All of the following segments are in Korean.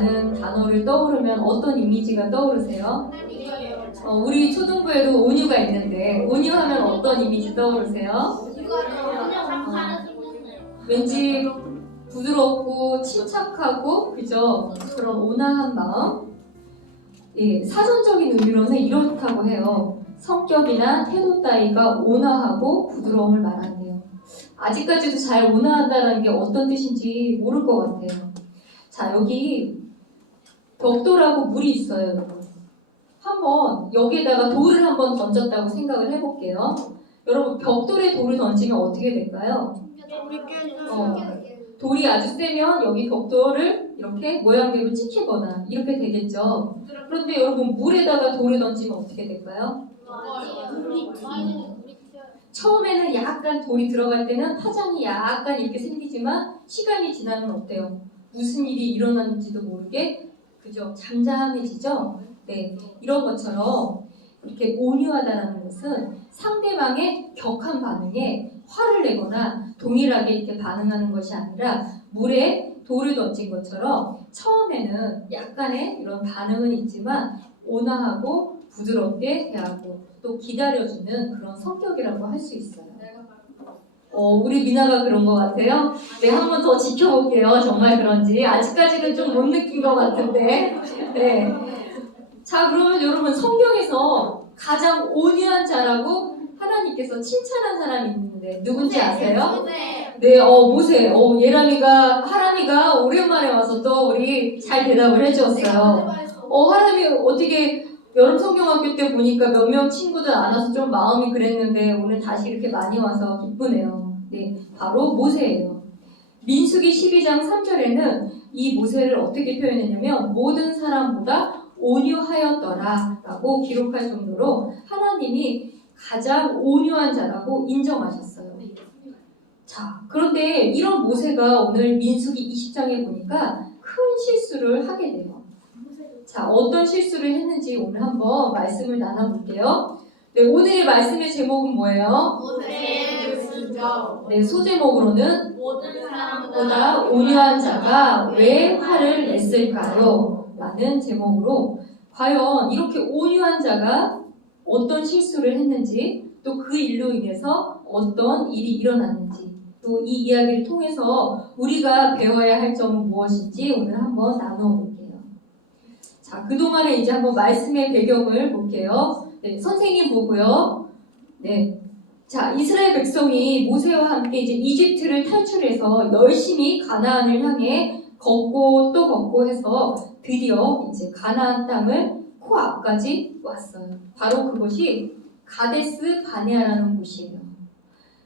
온유라는 단어를 떠오르면 어떤 이미지가 떠오르세요? 우리 초등부에도 온유가 있는데 온유하면 어떤 이미지 떠오르세요? 왠지 부드럽고 침착하고 그죠? 그런 온화한 마음. 예, 사전적인 의미로는 이렇다고 해요. 성격이나 태도 따위가 온화하고 부드러움을 말한대요. 아직까지도 잘 온화하다는 게 어떤 뜻인지 모를 것 같아요. 자, 여기 벽돌하고 물이 있어요, 여러분. 한번 여기에다가 돌을 한번 던졌다고 생각을 해볼게요. 여러분, 벽돌에 돌을 던지면 어떻게 될까요? 돌이 아주 세면 여기 벽돌을 이렇게 모양대로 찍히거나 이렇게 되겠죠. 그런데 여러분, 물에다가 돌을 던지면 어떻게 될까요? 처음에는 약간 돌이 들어갈 때는 파장이 약간 이렇게 생기지만 시간이 지나면 어때요? 무슨 일이 일어났는지도 모르게 그죠? 잠잠해지죠? 네, 이런 것처럼 이렇게 온유하다는 것은 상대방의 격한 반응에 화를 내거나 동일하게 이렇게 반응하는 것이 아니라 물에 돌을 던진 것처럼 처음에는 약간의 이런 반응은 있지만 온화하고 부드럽게 대하고 또 기다려주는 그런 성격이라고 할 수 있어요. 우리 미나가 그런 것 같아요. 네, 한 번 더 지켜볼게요. 정말 그런지. 아직까지는 좀 못 느낀 것 같은데. 네. 자, 그러면 여러분 성경에서 가장 온유한 자라고 하나님께서 칭찬한 사람이 있는데 누군지 아세요? 네, 모세. 하람이가 오랜만에 와서 또 우리 잘 대답을 해주었어요. 하람이 어떻게 여름 성경학교 때 보니까 몇 명 친구들 안 와서 좀 마음이 그랬는데 오늘 다시 이렇게 많이 와서 기쁘네요. 네, 바로 모세예요. 민수기 12장 3절에는 이 모세를 어떻게 표현했냐면 모든 사람보다 온유하였더라 라고 기록할 정도로 하나님이 가장 온유한 자라고 인정하셨어요. 자, 그런데 이런 모세가 오늘 민수기 20장에 보니까 큰 실수를 하게 돼요. 자, 어떤 실수를 했는지 오늘 한번 말씀을 나눠볼게요. 네, 오늘의 말씀의 제목은 뭐예요? 네, 소제목으로는 모든 사람보다 온유한 자가 왜 화를 냈을까요? 라는 제목으로 과연 이렇게 온유한 자가 어떤 실수를 했는지 또 그 일로 인해서 어떤 일이 일어났는지 또 이 이야기를 통해서 우리가 배워야 할 점은 무엇인지 오늘 한번 나눠볼게요. 자, 그동안에 이제 한번 말씀의 배경을 볼게요. 네, 선생님 보고요. 네. 자, 이스라엘 백성이 모세와 함께 이제 이집트를 탈출해서 열심히 가나안을 향해 걷고 또 걷고 해서 드디어 이제 가나안 땅을 코앞까지 왔어요. 바로 그곳이 가데스 바네아라는 곳이에요.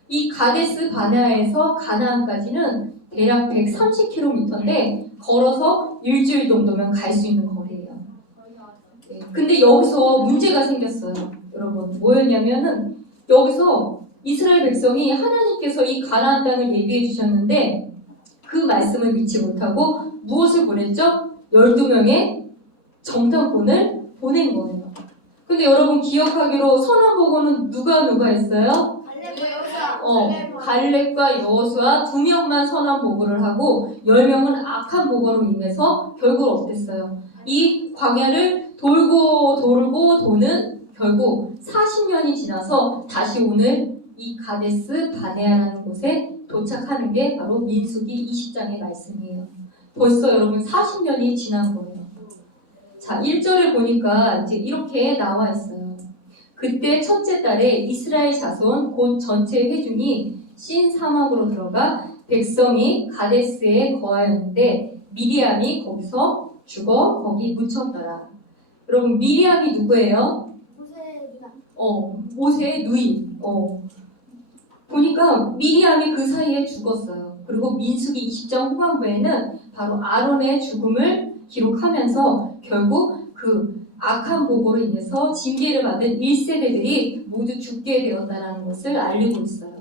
이 가데스 바네아에서 가나안까지는 대략 130km인데 걸어서 일주일 정도면 갈 수 있는 거리예요. 네. 근데 여기서 문제가 생겼어요. 여러분, 뭐였냐면은 여기서 이스라엘 백성이 하나님께서 이 가나안 땅을 예비해 주셨는데 그 말씀을 믿지 못하고 무엇을 보냈죠? 12명의 정탐꾼을 보낸 거예요. 근데 여러분 기억하기로 선한 보고는 누가 했어요? 갈렙과 여호수아 2명만 선한 보고를 하고 10명은 악한 보고로 인해서 결국 어땠어요? 이 광야를 돌고 도는 결국 40년이 지나서 다시 오늘 이 가데스 바네아라는 곳에 도착하는 게 바로 민수기 20장의 말씀이에요. 벌써 여러분 40년이 지난 거예요. 자, 1절을 보니까 이제 이렇게 나와 있어요. 그때 첫째 달에 이스라엘 자손 곧 전체 회중이 신 사막으로 들어가 백성이 가데스에 거하였는데 미리암이 거기서 죽어 거기 묻혔더라. 여러분, 미리암이 누구예요? 모세의 누이. 보니까 미리암이 그 사이에 죽었어요. 그리고 민수기 20장 후반부에는 바로 아론의 죽음을 기록하면서 결국 그 악한 보고로 인해서 징계를 받은 1세대들이 모두 죽게 되었다는 것을 알리고 있어요.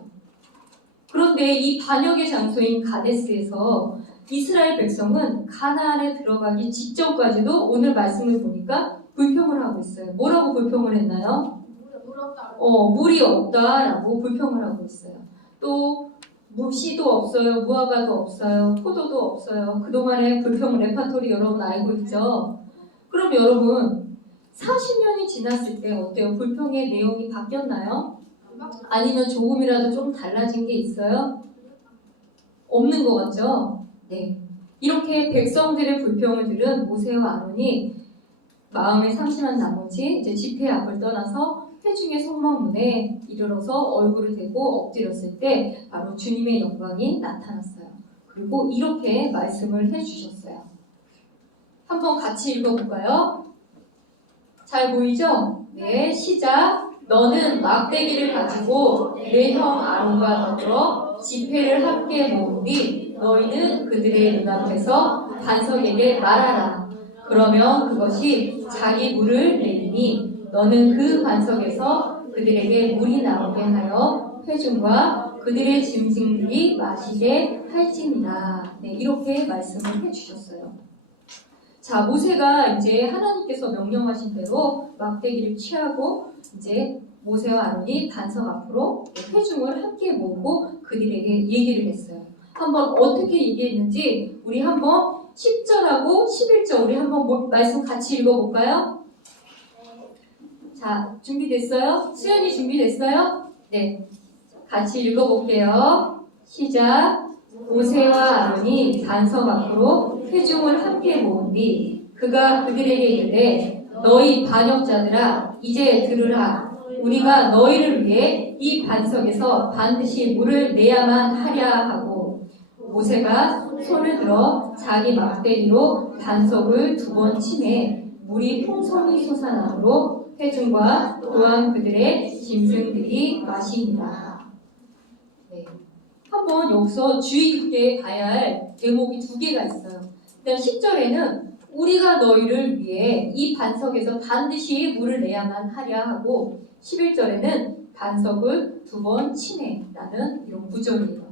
그런데 이 반역의 장소인 가데스에서 이스라엘 백성은 가나안에 들어가기 직전까지도 오늘 말씀을 보니까 불평을 하고 있어요. 뭐라고 불평을 했나요? 물이 없다라고 불평을 하고 있어요. 또 무시도 없어요. 무화과도 없어요. 포도도 없어요. 그동안의 불평 레파토리 여러분 알고 있죠? 그럼 여러분 40년이 지났을 때 어때요? 불평의 내용이 바뀌었나요? 아니면 조금이라도 좀 달라진 게 있어요? 없는 것 같죠? 네. 이렇게 백성들의 불평을 들은 모세와 아론이 마음에 상심한 나머지 이제 집회 앞을 떠나서 회중의 성막문에 이르러서 얼굴을 대고 엎드렸을 때 바로 주님의 영광이 나타났어요. 그리고 이렇게 말씀을 해주셨어요. 한번 같이 읽어볼까요? 잘 보이죠? 네, 시작. 너는 막대기를 가지고 내 형 아론과 더불어 집회를 함께 모으니 너희는 그들의 눈앞에서 반석에게 말하라. 그러면 그것이 자기 물을 내리니 너는 그 반석에서 그들에게 물이 나오게 하여 회중과 그들의 짐승들이 마시게 할지니라. 네, 이렇게 말씀을 해주셨어요. 자, 모세가 이제 하나님께서 명령하신 대로 막대기를 취하고 이제 모세와 아론이 반석 앞으로 회중을 함께 모으고 그들에게 얘기를 했어요. 한번 어떻게 얘기했는지 우리 한번 10절하고 11절 우리 한번 말씀 같이 읽어볼까요? 자, 준비됐어요? 수연이 준비됐어요? 네, 같이 읽어볼게요. 시작. 모세와 아론이 반석 앞으로 회중을 함께 모은 뒤 그가 그들에게 이르되 너희 반역자들아 이제 들으라. 우리가 너희를 위해 이 반석에서 반드시 물을 내야만 하랴 하고 모세가 손을 들어 자기 막대기로 반석을 2번 치매 물이 풍성히 솟아나므로 회중과 또한 그들의 짐승들이 마시니라. 네. 한번 여기서 주의 깊게 봐야 할 대목이 2개가 있어요. 일단 10절에는 우리가 너희를 위해 이 반석에서 반드시 물을 내야만 하랴 하고 11절에는 반석을 2번 치매라는 이런 구절이에요.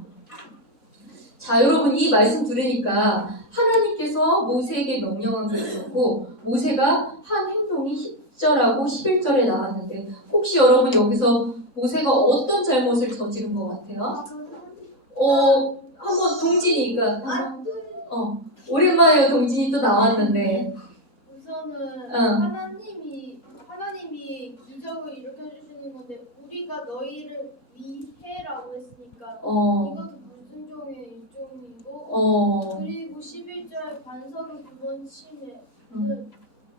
자, 여러분 이 말씀 들으니까 하나님께서 모세에게 명령한 게 있었고 모세가 한 행동이 10절하고 11절에 나왔는데 혹시 여러분 여기서 모세가 어떤 잘못을 저지른 것 같아요? 한번 동진이가 오랜만에 동진이 또 나왔는데 우선은 하나님이 기적을 일으켜 주시는 건데 우리가 너희를 위해라고 했으니까 이것도 불순종의 일종이고 그리고 11절 반석을 2번 치네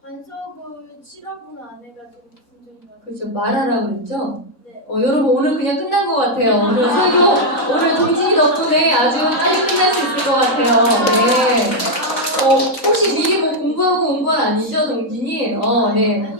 반석을 치라고는 안 해가지고 불순종인 것 같아요. 그렇죠. 말하라고 그랬죠? 네. 여러분 오늘 그냥 끝난 것 같아요. 오늘 설교 오늘 동진이 덕분에 아주 빨리 끝날 수 있을 것 같아요. 네. 혹시 미리 뭐 공부하고 온 건 아니죠, 동진이? 네.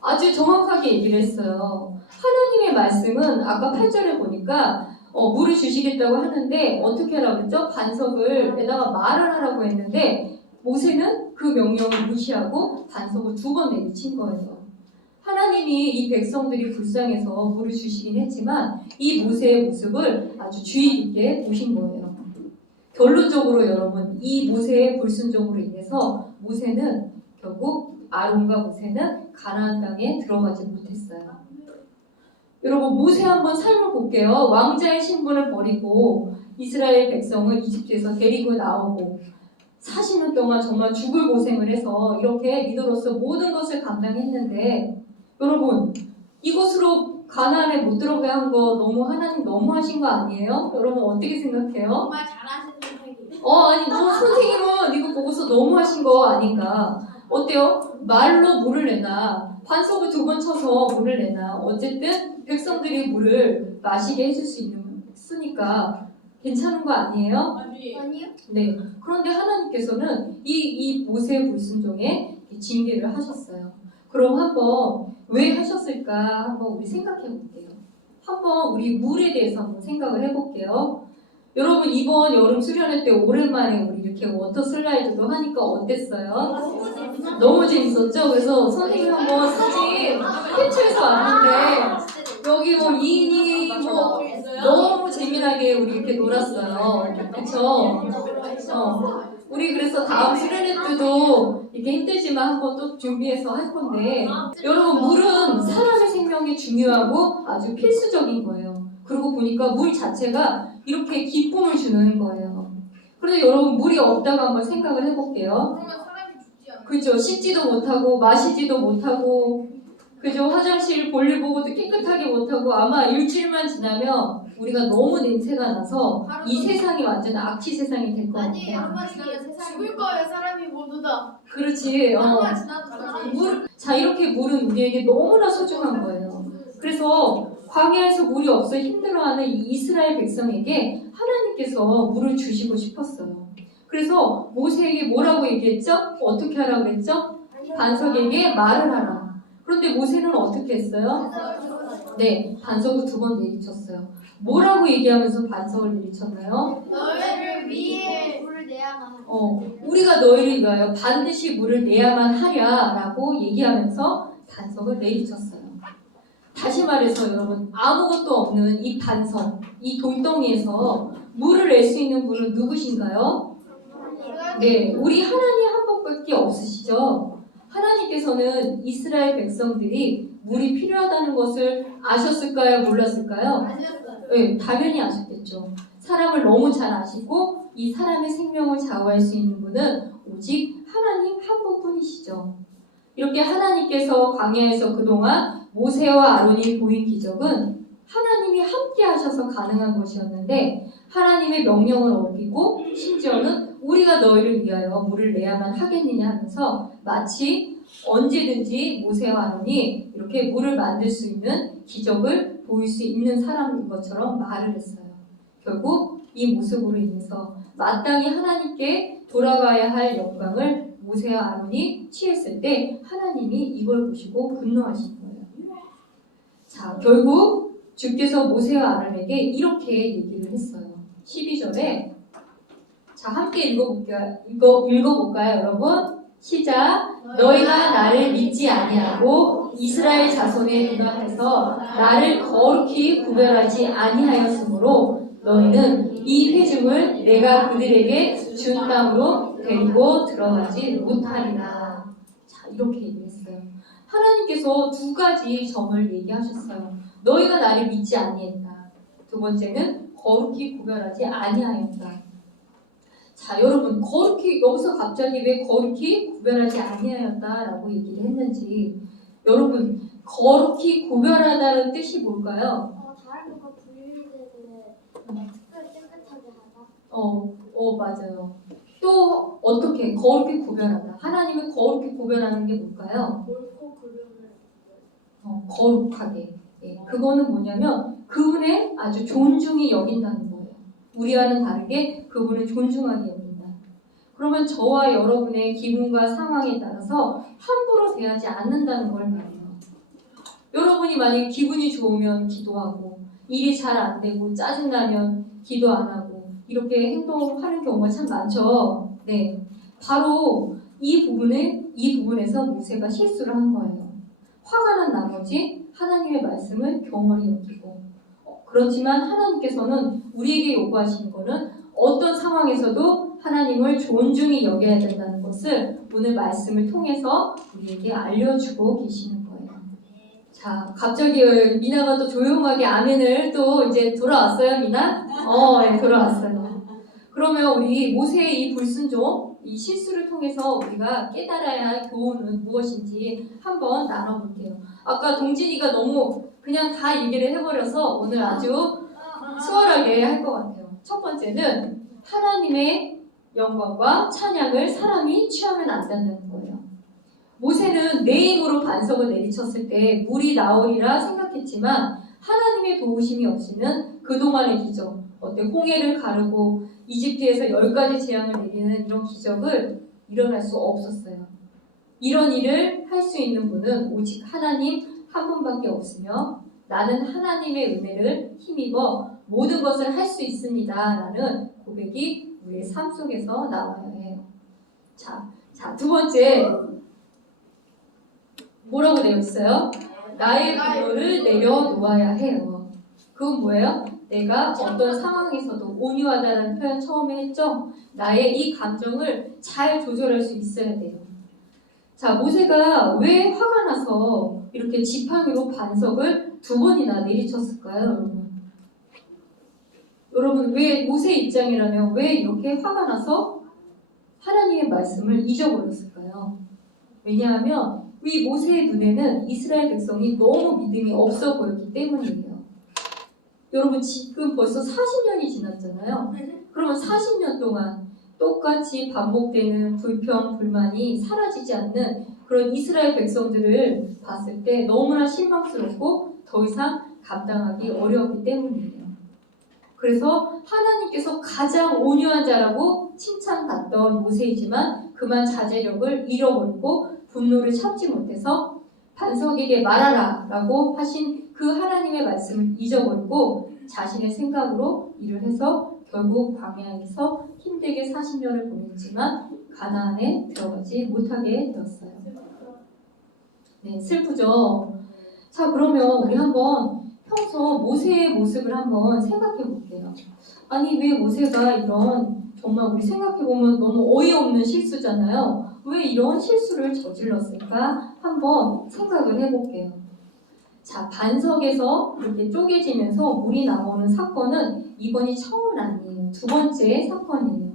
아주 정확하게 얘기를 했어요. 하나님의 말씀은 아까 8절에 보니까 물을 주시겠다고 하는데 어떻게 하라고 했죠? 반석을에다가 말을 하라고 했는데 모세는 그 명령을 무시하고 반석을 2번 내리친 거예요. 하나님이 이 백성들이 불쌍해서 물을 주시긴 했지만 이 모세의 모습을 아주 주의 깊게 보신 거예요. 결론적으로 여러분 이 모세의 불순종으로 인해서 모세는 결국 아론과 모세는 가나안 땅에 들어가지 못했어요. 여러분 모세 한번 삶을 볼게요. 왕자의 신분을 버리고 이스라엘 백성을 이집트에서 데리고 나오고 40년 동안 정말 죽을 고생을 해서 이렇게 리더로서 모든 것을 감당했는데 여러분 이곳으로 가나안에 못 들어가게 한 거 하나님 너무 하신 거 아니에요? 여러분 어떻게 생각해요? 정말 잘하시는 선생님. 아니 뭐 선생님은 이거 보고서 너무 하신 거 아닌가? 어때요? 말로 물을 내나 반석을 2번 쳐서 물을 내나 어쨌든 백성들이 물을 마시게 해줄 수 있으니까 괜찮은 거 아니에요? 아니요. 네. 그런데 하나님께서는 이 모세의 불순종에 징계를 하셨어요. 그럼 한번 왜 하셨을까 한번 우리 생각해 볼게요. 한번 우리 물에 대해서 한번 생각을 해볼게요. 여러분 이번 여름 수련회 때 오랜만에 우리 이렇게 워터 슬라이드도 하니까 어땠어요? 너무 재밌었죠? 그래서 선생님 한번 사진 캡처해서 왔는데 여기 뭐 2인이 뭐 너무 재미나게 우리 이렇게 놀았어요. 그쵸? 우리 그래서 다음 수련회 때도 이렇게 힘들지만 한번 또 준비해서 할 건데 여러분 물은 사람의 생명에 중요하고 아주 필수적인 거예요. 그리고 보니까 물 자체가 이렇게 기쁨을 주는 거예요. 그런데 여러분 물이 없다고 한번 생각을 해볼게요. 그러면 사람이 죽지 않아요? 그죠? 씻지도 못하고 마시지도 못하고 그죠? 화장실 볼일 보고도 깨끗하게 못하고 아마 일주일만 지나면 우리가 너무 냄새가 나서 이 세상이 완전 악취 세상이 될 것 아니 같아요. 한번 지나면 죽을 거예요 사람이 모두 다. 그렇지. 한번 지나도 사람이. 자 이렇게 물은 우리에게 너무나 소중한 거예요. 그래서 광야에서 물이 없어 힘들어하는 이 이스라엘 백성에게 하나님께서 물을 주시고 싶었어요. 그래서 모세에게 뭐라고 얘기했죠? 어떻게 하라고 그랬죠? 반석에게 말을 하라. 그런데 모세는 어떻게 했어요? 네, 반석을 2번 내리쳤어요. 뭐라고 얘기하면서 반석을 내리쳤나요? 너희를 위해 물을 내야만 하라. 우리가 너희를 위하여 반드시 물을 내야만 하랴라고 얘기하면서 반석을 내리쳤어요. 다시 말해서 여러분 아무것도 없는 이 반석, 이 돌덩이에서 물을 낼 수 있는 분은 누구신가요? 네, 우리 하나님 한 분밖에 없으시죠? 하나님께서는 이스라엘 백성들이 물이 필요하다는 것을 아셨을까요? 몰랐을까요? 네, 당연히 아셨겠죠. 사람을 너무 잘 아시고 이 사람의 생명을 좌우할 수 있는 분은 오직 하나님 한 분뿐이시죠. 이렇게 하나님께서 광야에서 그동안 모세와 아론이 보인 기적은 하나님이 함께 하셔서 가능한 것이었는데 하나님의 명령을 어기고 심지어는 우리가 너희를 위하여 물을 내야만 하겠느냐 하면서 마치 언제든지 모세와 아론이 이렇게 물을 만들 수 있는 기적을 보일 수 있는 사람인 것처럼 말을 했어요. 결국 이 모습으로 인해서 마땅히 하나님께 돌아가야 할 영광을 모세와 아론이 취했을 때 하나님이 이걸 보시고 분노하신 거예요. 자, 결국 주께서 모세와 아론에게 이렇게 얘기를 했어요. 12절에 자, 함께 읽어볼까요, 여러분? 시작. 너희가 나를 믿지 아니하고 이스라엘 자손의 눈앞에서 나를 거룩히 구별하지 아니하였으므로 너희는 이 회중을 내가 그들에게 준 땅으로 데리고 들어가지 못하리라. 자, 이렇게 얘기했어요. 하나님께서 2가지 점을 얘기하셨어요. 너희가 나를 믿지 아니했다. 2번째는 거룩히 구별하지 아니하였다. 자, 여러분 거룩히 여기서 갑자기 왜 거룩히 구별하지 아니하였다라고 얘기를 했는지 여러분 거룩히 구별하다는 뜻이 뭘까요? 다른 것과 분리되게 특별히 깨끗하게 하다. 맞아요. 또 어떻게 거룩히 구별하다. 하나님을 거룩히 구별하는 게 뭘까요? 옳고 그름을 거룩하게. 예, 그거는 뭐냐면 그분의 아주 존중히 여긴다는 거예요. 우리와는 다르게 그분을 존중하게 여긴다. 그러면 저와 여러분의 기분과 상황에 따라서 함부로 대하지 않는다는 걸 말해요. 여러분이 만약에 기분이 좋으면 기도하고 일이 잘 안 되고 짜증나면 기도 안 하고 이렇게 행동하는 경우가 참 많죠. 네, 바로 이 부분에서 모세가 실수를 한 거예요. 화가 난 나머지 하나님의 말씀을 경홀히 여기고 그렇지만 하나님께서는 우리에게 요구하시는 것은 어떤 상황에서도 하나님을 존중히 여겨야 된다는 것을 오늘 말씀을 통해서 우리에게 알려주고 계시는 거예요. 자, 갑자기 미나가 또 조용하게 아멘을 또 이제 돌아왔어요, 미나? 네, 돌아왔어요. 그러면 우리 모세의 이 불순종, 이 실수를 통해서 우리가 깨달아야 할 교훈은 무엇인지 한번 나눠볼게요. 아까 동진이가 너무 그냥 다 얘기를 해버려서 오늘 아주 수월하게 할 것 같아요. 첫 번째는 하나님의 영광과 찬양을 사람이 취하면 안 된다는 거예요. 모세는 내 힘으로 반석을 내리쳤을 때 물이 나오리라 생각했지만 하나님의 도우심이 없이는 그동안의 기적, 홍해를 가르고 이집트에서 10가지 재앙을 내리는 이런 기적을 일어날 수 없었어요. 이런 일을 할 수 있는 분은 오직 하나님 한 분밖에 없으며 나는 하나님의 은혜를 힘입어 모든 것을 할 수 있습니다. 라는 고백이 우리의 삶 속에서 나와야 해요. 자, 2번째 뭐라고 되어 있어요? 나의 분노를 내려놓아야 해요. 그건 뭐예요? 내가 어떤 상황에서도 온유하다는 표현 처음에 했죠? 나의 이 감정을 잘 조절할 수 있어야 돼요. 자, 모세가 왜 화가 나서 이렇게 지팡이로 반석을 2번이나 내리쳤을까요, 여러분? 여러분 왜 모세 입장이라면 왜 이렇게 화가 나서 하나님의 말씀을 잊어버렸을까요? 왜냐하면 이 모세의 눈에는 이스라엘 백성이 너무 믿음이 없어 보였기 때문이에요. 여러분 지금 벌써 40년이 지났잖아요. 그러면 40년 동안 똑같이 반복되는 불평, 불만이 사라지지 않는 그런 이스라엘 백성들을 봤을 때 너무나 실망스럽고 더 이상 감당하기 어려웠기 때문이에요. 그래서 하나님께서 가장 온유한 자라고 칭찬받던 모세이지만 그만 자제력을 잃어버리고 분노를 참지 못해서 반석에게 말하라 라고 하신 그 하나님의 말씀을 잊어버리고 자신의 생각으로 일을 해서 결국 광야에서 힘들게 40년을 보냈지만 가나안에 들어가지 못하게 되었어요. 네, 슬프죠. 자, 그러면 우리 한번 평소 모세의 모습을 한번 생각해 볼게요. 아니, 왜 모세가 이런 정말 우리 생각해 보면 너무 어이없는 실수잖아요. 왜 이런 실수를 저질렀을까? 한번 생각을 해볼게요. 자, 반석에서 이렇게 쪼개지면서 물이 나오는 사건은 이번이 처음은 아니에요. 두 번째 사건이에요.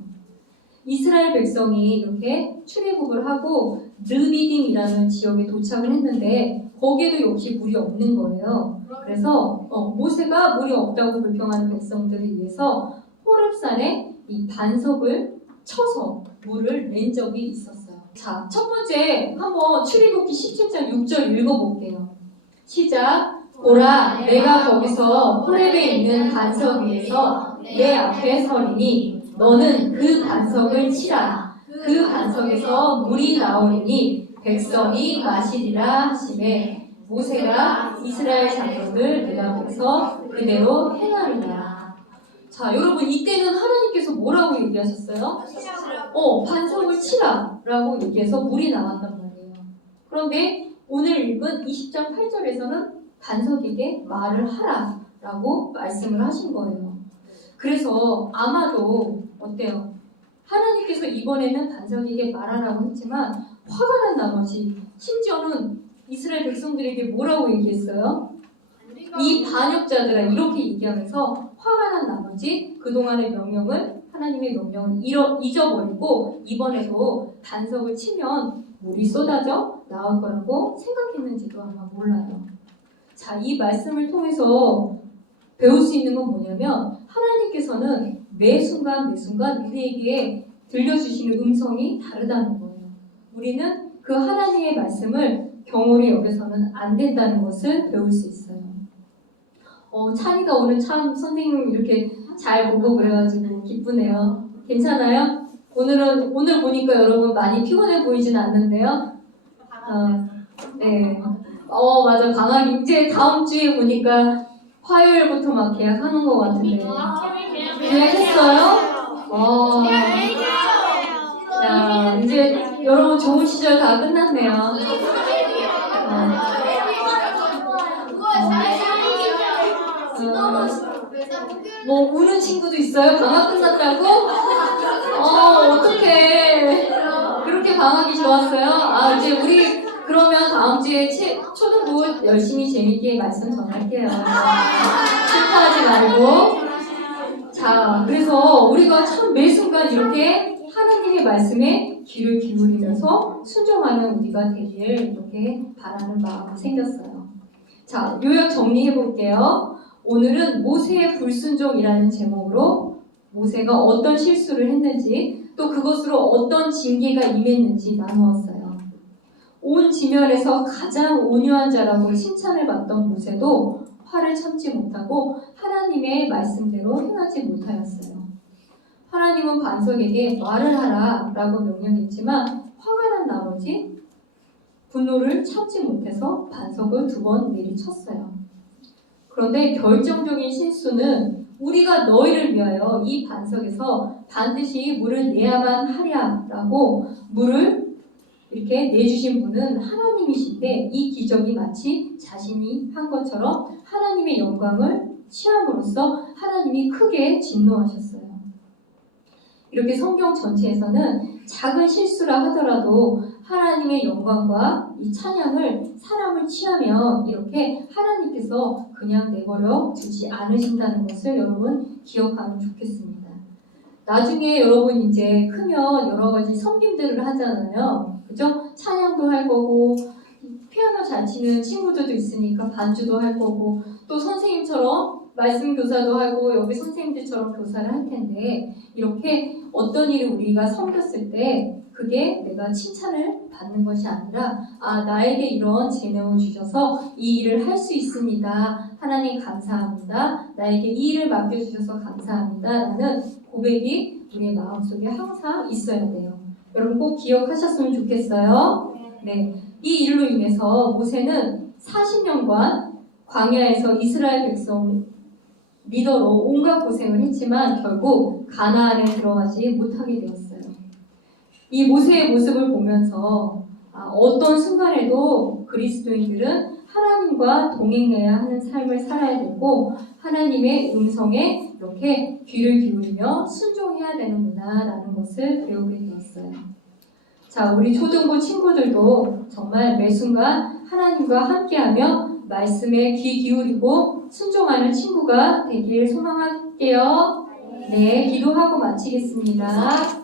이스라엘 백성이 이렇게 출애굽을 하고 르비딤이라는 지역에 도착을 했는데 거기에도 역시 물이 없는 거예요. 그래서 모세가 물이 없다고 불평하는 백성들을 위해서 호렙산에 이 반석을 쳐서 물을 낸 적이 있었어요. 자, 첫 번째 한번 출애굽기 17장 6절 읽어볼게요. 시작. 보라, 내가 거기서 호렙에 있는 반석 위에서 내 앞에 서리니 너는 그 반석을 치라. 그 반석에서 물이 나오리니 백성이 마시리라 하시매 모세가 이스라엘 장로들 눈앞에서 그대로 행하리라. 자, 여러분 이때는 하나님께서 뭐라고 얘기하셨어요? 반석을 치라 라고 얘기해서 물이 나왔단 말이에요. 그런데 오늘 읽은 20장 8절에서는 반석에게 말을 하라 라고 말씀을 하신 거예요. 그래서 아마도 어때요? 하나님께서 이번에는 반석에게 말하라고 했지만 화가 난 나머지 심지어는 이스라엘 백성들에게 뭐라고 얘기했어요? 이 반역자들아 이렇게 얘기하면서 화가 난 나머지 그동안의 명령을 하나님의 명령을 잊어버리고 이번에도 반석을 치면 물이 쏟아져 나올 거라고 생각했는지도 아마 몰라요. 자, 이 말씀을 통해서 배울 수 있는 건 뭐냐면 하나님께서는 매 순간 우리에게 들려주시는 음성이 다르다는 거예요. 우리는 그 하나님의 말씀을 경홀히 여겨서는 안 된다는 것을 배울 수 있어요. 찬이가 오늘 참 선생님 이렇게 잘 보고 그래가지고 기쁘네요. 괜찮아요? 오늘 보니까 여러분 많이 피곤해 보이진 않는데요. 네. 맞아. 방학 이제 다음 주에 보니까 화요일부터 막 계약하는 것 같은데. 계약했어요? 자, 이제 여러분 좋은 시절 다 끝났네요. 뭐 우는 친구도 있어요? 방학 끝났다고? 어떡해. 그렇게 방학이 좋았어요? 이제 우리 그러면 다음 주에 초등부 열심히 재밌게 말씀 전할게요. 실패하지 말고. 자, 그래서 우리가 참 매 순간 이렇게 하나님의 말씀에 귀를 기울이면서 순종하는 우리가 되길 이렇게 바라는 마음이 생겼어요. 자, 요약 정리해 볼게요. 오늘은 모세의 불순종이라는 제목으로 모세가 어떤 실수를 했는지 또 그것으로 어떤 징계가 임했는지 나누었어요. 온 지면에서 가장 온유한 자라고 칭찬을 받던 모세도 화를 참지 못하고 하나님의 말씀대로 행하지 못하였어요. 하나님은 반석에게 말을 하라 라고 명령했지만 화가 난 나머지 분노를 참지 못해서 반석을 2번 내리쳤어요. 그런데 결정적인 실수는 우리가 너희를 위하여 이 반석에서 반드시 물을 내야만 하랴라고 물을 이렇게 내주신 분은 하나님이신데 이 기적이 마치 자신이 한 것처럼 하나님의 영광을 취함으로써 하나님이 크게 진노하셨어요. 이렇게 성경 전체에서는 작은 실수라 하더라도 하나님의 영광과 이 찬양을 사람을 취하면 이렇게 하나님께서 그냥 내버려 두지 않으신다는 것을 여러분 기억하면 좋겠습니다. 나중에 여러분 이제 크면 여러 가지 섬김들을 하잖아요. 그죠? 찬양도 할 거고, 피아노 잘 치는 친구들도 있으니까 반주도 할 거고, 또 선생님처럼 말씀 교사도 하고, 여기 선생님들처럼 교사를 할 텐데, 이렇게 어떤 일을 우리가 섬겼을 때, 그게 내가 칭찬을 받는 것이 아니라, 아, 나에게 이런 재능을 주셔서 이 일을 할 수 있습니다. 하나님 감사합니다. 나에게 이 일을 맡겨주셔서 감사합니다. 라는 고백이 우리의 마음속에 항상 있어야 돼요. 여러분 꼭 기억하셨으면 좋겠어요. 네, 이 일로 인해서 모세는 40년간 광야에서 이스라엘 백성 리더로 온갖 고생을 했지만 결국 가나안에 들어가지 못하게 되었어요. 이 모세의 모습을 보면서 어떤 순간에도 그리스도인들은 하나님과 동행해야 하는 삶을 살아야 되고 하나님의 음성에 이렇게 귀를 기울이며 순종해야 되는구나 라는 것을 배우게 되었어요. 자, 우리 초등부 친구들도 정말 매 순간 하나님과 함께하며 말씀에 귀 기울이고 순종하는 친구가 되길 소망할게요. 네, 기도하고 마치겠습니다.